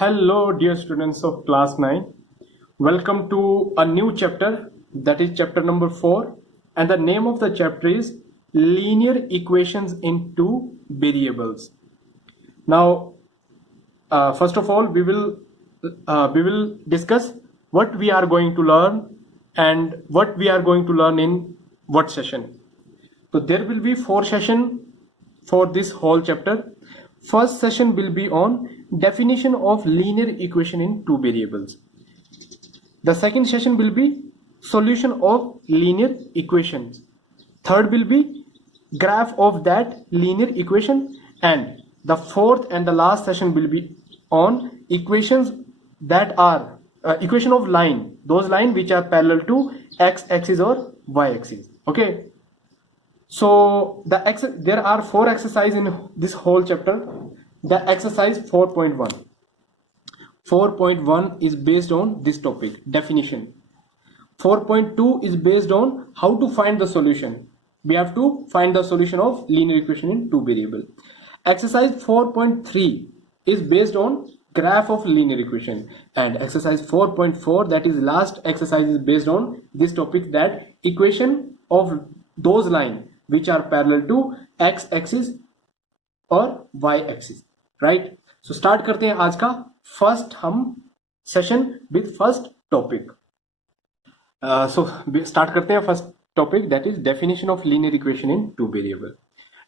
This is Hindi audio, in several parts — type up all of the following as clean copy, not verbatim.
Hello, dear students of class 9. Welcome to a new chapter, that is chapter number 4. And the name of the chapter is Linear Equations in Two Variables. Now, first of all, we will discuss what we are going to learn and what we are going to learn in what session. So there will be 4 sessions for this whole chapter. First session will be on definition of linear equation in two variables. The second session will be solution of linear equations. Third will be graph of that linear equation, and the fourth and the last session will be on equations that are equation of line, those line which are parallel to x axis or y axis. Okay. So there are 4 exercises in this whole chapter. The exercise 4.1. 4.1 is based on this topic, definition. 4.2 is based on how to find the solution. We have to find the solution of linear equation in two variable. Exercise 4.3 is based on graph of linear equation, and exercise 4.4, that is last exercise, is based on this topic, that equation of those line which are parallel to x axis और y axis, right? So start करते हैं आज का फर्स्ट हम session with first topic. So start करते हैं first topic, that is definition of linear equation in two variable.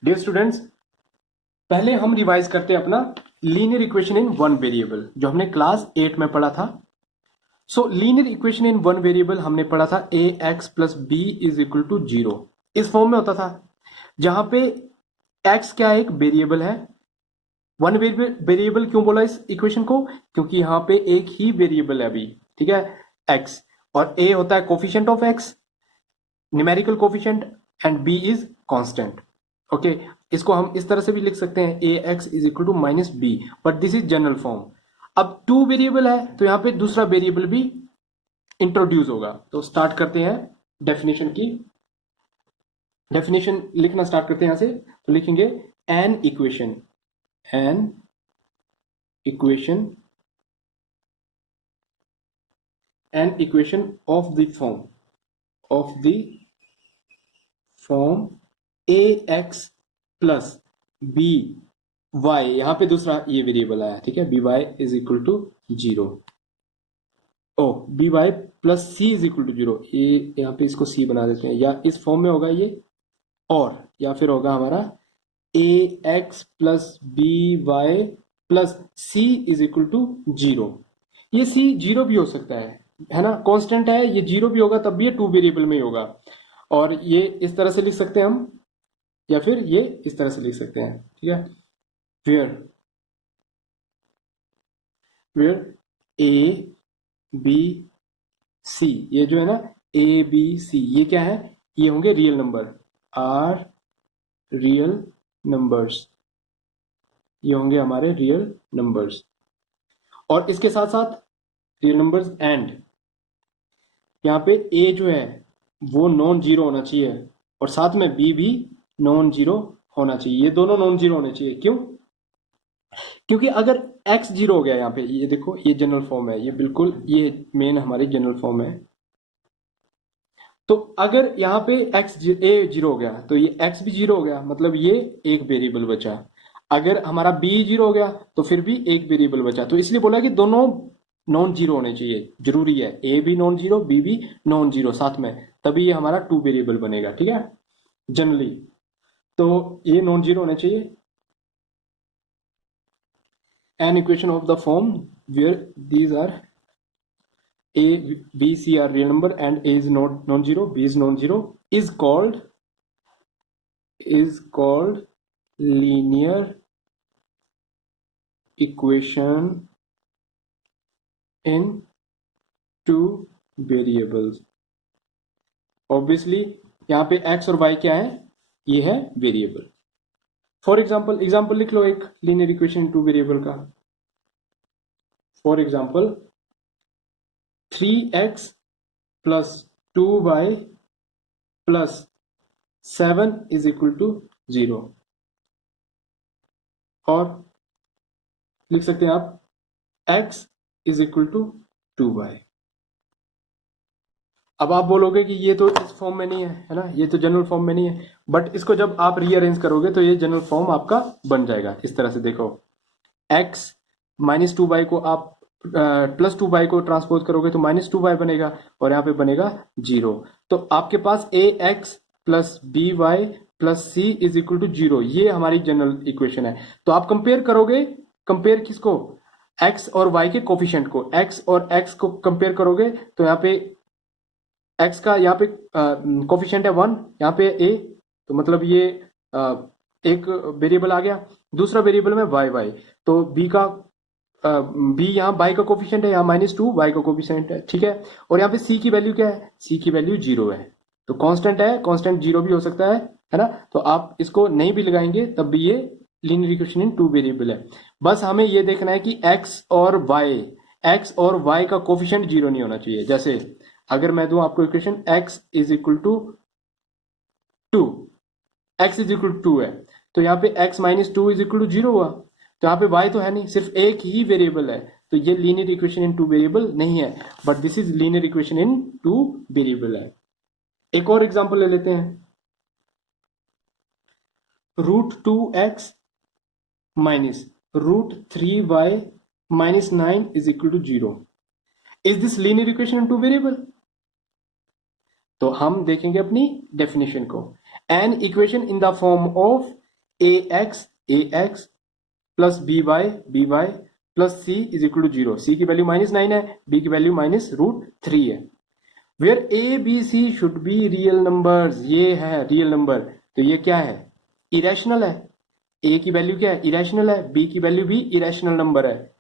Dear students, पहले हम रिवाइज करते हैं अपना linear equation in one variable जो हमने क्लास 8 में पढ़ा था. So linear equation in one variable हमने पढ़ा था A X plus B is equal to 0. इस फॉर्म में होता था जहां पे x क्या एक वेरिएबल है. वन वेरिएबल क्यों बोला इस इक्वेशन को? क्योंकि यहां पे एक ही वेरिएबल है अभी, ठीक है, x, और a होता है coefficient of x, numerical coefficient, and b is constant. Okay, इसको हम इस तरह से भी लिख सकते हैं ax is equal to minus B, but this is general form. अब टू वेरिएबल है तो यहां पे दूसरा वेरिएबल भी इंट्रोड्यूस होगा. तो स्टार्ट करते हैं डेफिनेशन की. डेफिनेशन लिखना स्टार्ट करते हैं यहां से. तो लिखेंगे an equation of the form A X plus B Y, यहां पे दूसरा ये वेरिएबल आया, ठीक है, B Y is equal to 0. Oh B Y plus C is equal to 0. ये यहां पे इसको सी बना देते हैं, या इस फॉर्म में होगा ये, और या फिर होगा हमारा A X plus B Y plus C is equal to 0. ये सी 0 भी हो सकता है ना, कांस्टेंट है, ये 0 भी होगा तब भी ये टू वेरिएबल में ही होगा. और ये इस तरह से लिख सकते हैं हम, या फिर ये इस तरह से लिख सकते हैं, ठीक है, वेयर ए बी सी, ये जो है ना ए बी सी, ये क्या है, ये होंगे real number, are real numbers, ये होंगे हमारे रियल नंबर्स. और इसके साथ साथ रियल नंबर्स, एंड यहाँ पे ए जो है वो नॉन जीरो होना चाहिए, और साथ में बी भी नॉन जीरो होना चाहिए. ये दोनों नॉन जीरो होने चाहिए. क्यों? क्योंकि अगर x 0 हो गया, यहाँ पे ये देखो, ये जनरल फॉर्म है, ये बिल्कुल ये मेन हमारी जनरल फॉर्म है. तो अगर यहाँ पे x a 0 हो गया तो ये x भी 0 हो गया, मतलब ये एक वेरिएबल बचा. अगर हमारा b 0 हो गया तो फिर भी एक वेरिएबल बचा. तो इसलिए बोला कि दोनों नॉन जीरो होने चाहिए, जरूरी है, a भी नॉन जीरो, b भी नॉन जीरो साथ में, तभी ये हमारा टू वेरिएबल बनेगा, ठीक है, जनरली. तो ये नॉन जीरो होने चाहिए. An equation of the form where these are a, b, c are real number and a is not non-zero, b is non-zero, is called linear equation in two variables. Obviously यहाँ पे x और y क्या है, ये है वेरिएबल. फॉर एग्जाम्पल लिख लो एक लीनियर इक्वेशन टू वेरिएबल का. For example 3x plus 2y plus 7 is equal to 0. और लिख सकते हैं आप x is equal to 2y। अब आप बोलोगे कि ये तो इस फॉर्म में नहीं है ना, ये तो जनरल फॉर्म में नहीं है, बट इसको जब आप रीअरेंज करोगे तो ये जनरल फॉर्म आपका बन जाएगा इस तरह से। देखो x माइनस 2y को आप प्लस 2y को ट्रांसपोज करोगे तो माइनस 2y बनेगा और यहाँ पे बनेगा 0। तो आपके पास ax plus by plus c is equal to 0, ये हमारी जनरल इक्वेशन है। तो आप कंपेयर करोगे, कंपेयर किसको, x और y के कोफिशिएंट को, x और x को कंपेयर करोगे तो यहाँ पे x का यहाँ पे कोफिशिएंट है 1, यहाँ पे a, तो मतलब ये एक वेरिएबल आ गया। दूसरा वेरिएबल में y, तो b का b यहाँ y का कोफिशिएंट है, यहाँ -2 y का कोफिशिएंट है, ठीक है। और यहाँ पे c की वैल्यू क्या है, c की वैल्यू 0 है, तो कांस्टेंट है, कांस्टेंट 0 भी हो सकता है ना। तो आप इसको नहीं भी लगाएंगे तब भी ये लीनियर इक्वेशन इन 2 वेरिएबल है। बस हमें ये देखना है कि x और y का कोफिशिएंट 0 नहीं होना चाहिए। जैसे अगर मैं दूं आपको equation x is equal to 2, x is equal to 2 है, तो यहाँ पे x minus 2 is equal to 0 हुआ। तो यहाँ पे y तो है नहीं, सिर्फ एक ही वेरिएबल है, तो ये लीनियर इक्वेशन इन 2 वेरिएबल नहीं है, but this is linear equation in 2 variable है। एक और एग्जांपल ले लेते हैं, √2x minus √3y minus 9 is equal to 0। Is this linear equation in 2 variable? तो हम देखेंगे अपनी डेफिनेशन को, an equation in the form of ax plus by plus c is equal to 0। c की वैल्यू -9 है, b की वैल्यू -√3 है। Where a b c should be real numbers, ये है रियल नंबर, तो ये क्या है, इरेशनल है। a की वैल्यू क्या है, इरेशनल है, b की वैल्यू भी इरेशनल नंबर है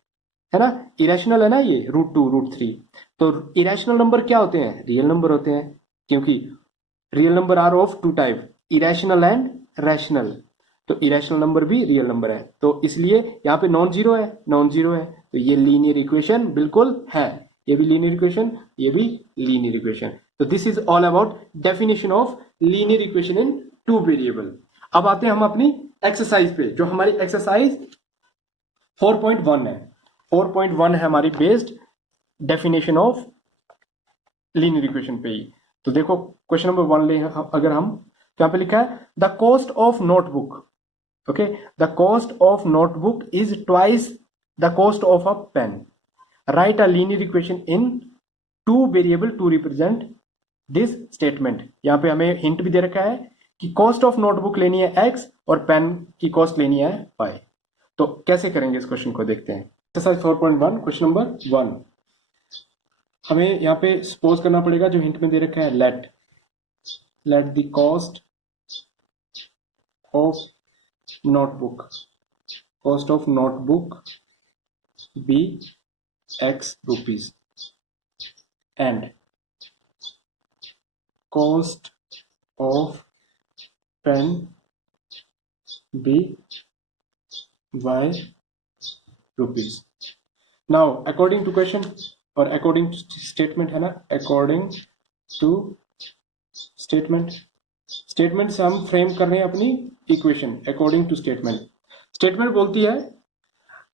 ना, इरेशनल है ना ये √2 √3। तो इरेशनल नंबर क्या होते हैं, रियल नंबर होते हैं, क्योंकि real number are of 2 type, irrational and rational. तो इरेशनल नंबर भी रियल नंबर है, तो इसलिए यहाँ पे नॉन जीरो है, तो ये लीनियर इक्वेशन बिल्कुल है, ये भी लीनियर इक्वेशन, ये भी लीनियर इक्वेशन। तो this is all about definition of linear equation in 2 variable. अब आते हैं हम अपनी एक्सरसाइज पे, जो हमारी एक्सरसाइज 4.1 है। 4.1 है हमारी based definition of linear equation पे ही। तो देखो क्वेश्चन नंबर 1 ले अगर हम, तो यहाँ पे लिखा है the cost of notebook, okay, the cost of notebook is twice the cost of a pen, right a linear equation in 2 variable to represent this statement. यहाँ पे हमें हिंट भी दे रखा है कि कॉस्ट ऑफ नोटबुक लेनी है x और पेन की कॉस्ट लेनी है y। तो कैसे करेंगे इस क्वेश्चन को, देखते हैं। एक्सरसाइज 4.1 क्वेश्चन नंबर 1, हमें यहाँ पे सपोज करना पड़ेगा जो हिंट में दे रखा है, let the cost of notebook be x rupees and cost of pen be y rupees. Now according to question और अकॉर्डिंग टू स्टेटमेंट है ना, अकॉर्डिंग टू स्टेटमेंट से हम फ्रेम कर रहे हैं अपनी इक्वेशन। अकॉर्डिंग टू स्टेटमेंट बोलती है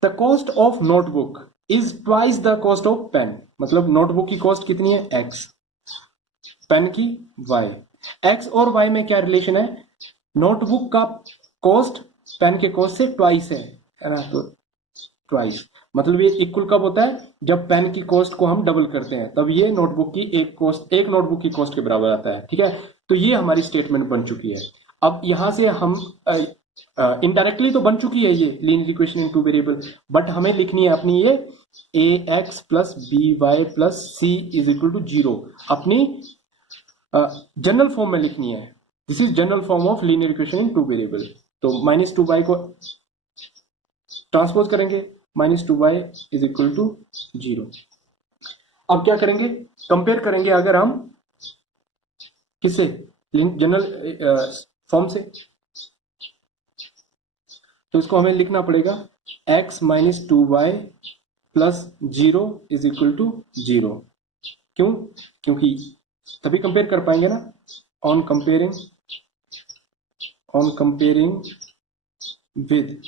the cost of notebook is twice the cost of pen, मतलब नोटबुक की कॉस्ट कितनी है x, पेन की y। x और y में क्या रिलेशन है, नोटबुक का कॉस्ट पेन के कॉस्ट से ट्वाइस है ना, तो ट्वाइस मतलब ये इक्वल कब होता है, जब पेन की कॉस्ट को हम डबल करते हैं, तब ये नोटबुक की एक नोटबुक की कॉस्ट के बराबर आता है, ठीक है। तो ये हमारी स्टेटमेंट बन चुकी है। अब यहां से हम इनडायरेक्टली तो बन चुकी है ये linear equation in 2 variable, but हमें लिखनी है अपनी ये ax plus by plus c is equal to 0 अपनी जनरल फॉर्म में लिखनी है। This is general form of linear equation in 2 variable. तो -2y को ट्रांसपोज करेंगे, -2y इज इक्वल टू 0। अब क्या करेंगे, कंपेयर करेंगे अगर हम किससे, जनरल फॉर्म से, तो इसको हमें लिखना पड़ेगा x minus 2y plus 0 is equal to 0। क्यों, क्योंकि तभी कंपेयर कर पाएंगे ना, on comparing with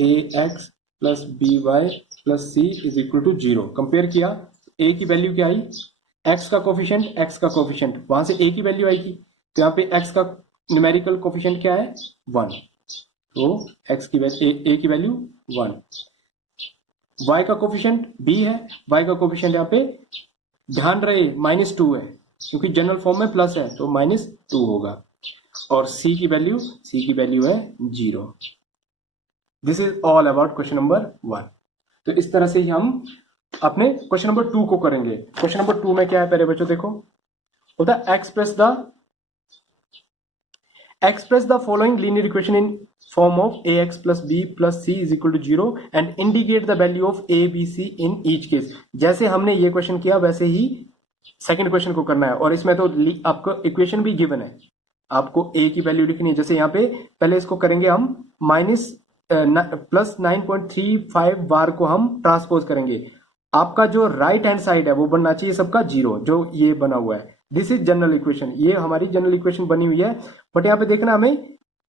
ax plus by plus C is equal to 0। Compare किया, ए की वैल्यू क्या आई, एक्स का कोफिशिएंट, वहां से ए की वैल्यू आएगी, तो यहाँ पे एक्स का न्यूमेरिकल कोफिशिएंट क्या है 1, तो एक्स की वैल्यू ए की वैल्यू 1। वाई का कोफिशिएंट बी है, वाई का कोफिशिएंट यहाँ पे ध्यान रहे -2 है, क्योंकि जनरल फॉर्म में प्लस है तो -2 होगा। और सी की वैल्यू है 0। This is all about question number 1। तो इस तरह से ही हम अपने क्वेश्चन नंबर 2 को करेंगे। क्वेश्चन नंबर 2 में क्या है, पहले बच्चों देखो, होता है express the following linear equation in form of ax plus b plus c is equal to 0 and indicate the value of a b c in each case। जैसे हमने ये क्वेश्चन किया वैसे ही सेकंड क्वेश्चन को करना है, और इसमें तो आपको इक्वेशन भी गिवन है, आपको a की वैल्यू लिखनी है। जैसे यहाँ पे पहले इसको करेंगे हम प्लस 9.35 बार को हम ट्रांसपोज करेंगे, आपका जो राइट हैंड साइड है वो बनना चाहिए सबका 0, जो ये बना हुआ है। दिस इज जनरल इक्वेशन, ये हमारी जनरल इक्वेशन बनी हुई है। बट यहाँ पे देखना हमें,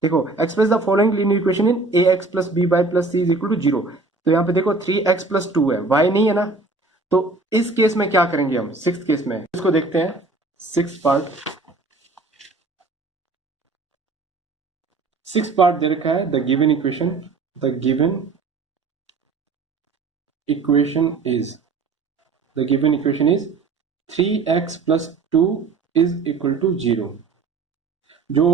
देखो express the following linear equation in A X plus B Y plus C is equal to 0। तो यहाँ पे देखो 3x प्लस 2 है, y नहीं है ना, तो इस केस में क्या करेंगे हम, सिक्स्थ केस में इसको देखते हैं। सिक्स पार्ट दे रखा है, the given equation is 3x plus 2 is equal to 0। जो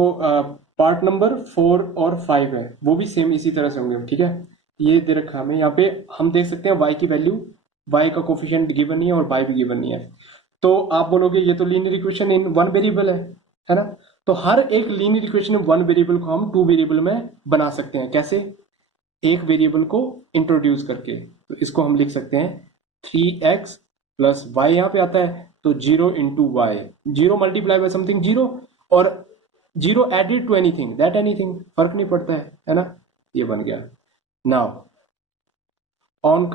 पार्ट नंबर 4 और 5 है वो भी सेम इसी तरह से होंगे, ठीक है। ये दे रखा हमें, यहाँ पे हम देख सकते हैं y की वैल्यू, y का कोफिशिएंट गिवन नहीं है और y भी गिवन नहीं है। तो आप बोलोगे ये तो linear equation in one variable है ना, तो हर एक linear equation in one variable को हम टू वेरिएबल में बना सकते हैं। कैसे, एक वेरिएबल को इंट्रोड्यूस करके। तो इसको हम लिख सकते हैं 3x प्लस y, यहाँ पे आता है तो 0 into Y, 0 multiply by something 0, और 0 added to anything that anything, फर्क नहीं पड़ता है ना, ये बन गया। Now on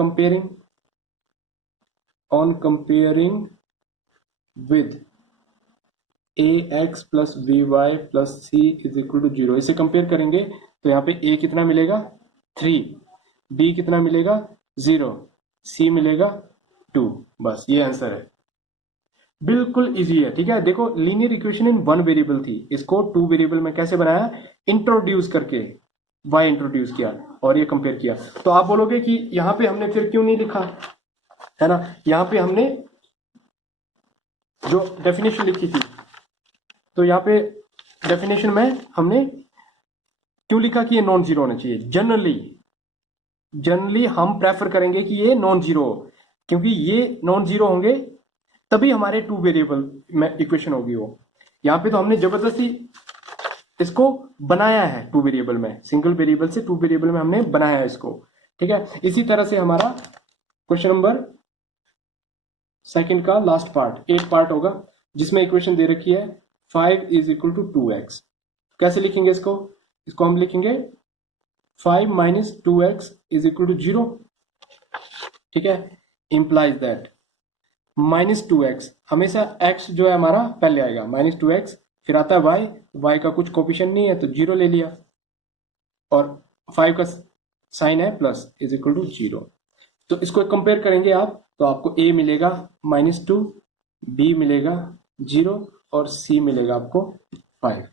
comparing with ax plus by plus c is equal to 0, इसे कंपेयर करेंगे तो यहाँ पे a कितना मिलेगा 3, b कितना मिलेगा 0, c मिलेगा 2, बस ये आंसर है। बिल्कुल इजी है, ठीक है। देखो linear equation in one variable थी, इसको टू वेरिएबल में कैसे बनाया, इंट्रोड्यूस करके y इंट्रोड्यूस किया और ये कंपेयर किया। तो आप बोलोगे कि यहाँ पे हमने फिर क्यों नहीं लिखा, है ना, यहाँ पे हमने जो डेफिनेशन लिखी थी, तो यहाँ पे डेफिनेशन में हमने क्यों लिखा कि ये नॉन जीरो होना चाहिए। जनरली हम प्रेफर करेंगे कि ये नॉन जीरो हो, क्योंकि ये नॉन जीरो होंगे तभी हमारे टू वेरिएबल में इक्वेशन होगी वो। यहाँ पे तो हमने जबरदस्ती इसको बनाया है टू वेरिएबल में, सिंगल वेरिएबल से टू वेरिएबल में हमने बनाया है इसको, ठीक है। इसी तरह से हमारा क्वेश्चन नंबर सेकंड का लास्ट पार्ट 8 पार्ट होगा, जिसमें इक्वेशन दे रखी है 5 इज इक्वल टू 2x। कैसे लिखेंगे इसको हम लिखेंगे 5 minus 2x is equal to 0, ठीक है। इंप्लाइज दैट -2x, हमेशा x जो है हमारा पहले आएगा, -2x, फिर आता है y का कुछ कोफिशिएंट नहीं है तो 0 ले लिया, और 5 का साइन है प्लस, इज इक्वल टू 0। तो इसको कंपेयर करेंगे आप, तो आपको a मिलेगा -2, b मिलेगा 0 और c मिलेगा आपको 5।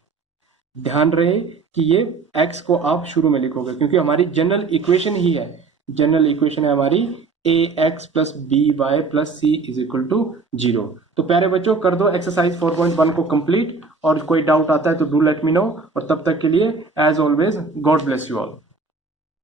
ध्यान रहे कि ये x को आप शुरू में लिखोगे, क्योंकि हमारी जनरल इक्वेशन ही है, जनरल इक्वेशन है हमारी ax plus by plus c is equal to 0। तो प्यारे बच्चों कर दो एक्सरसाइज 4.1 को कंप्लीट, और कोई डाउट आता है तो डू लेट मी नो, और तब तक के लिए as always God bless you all.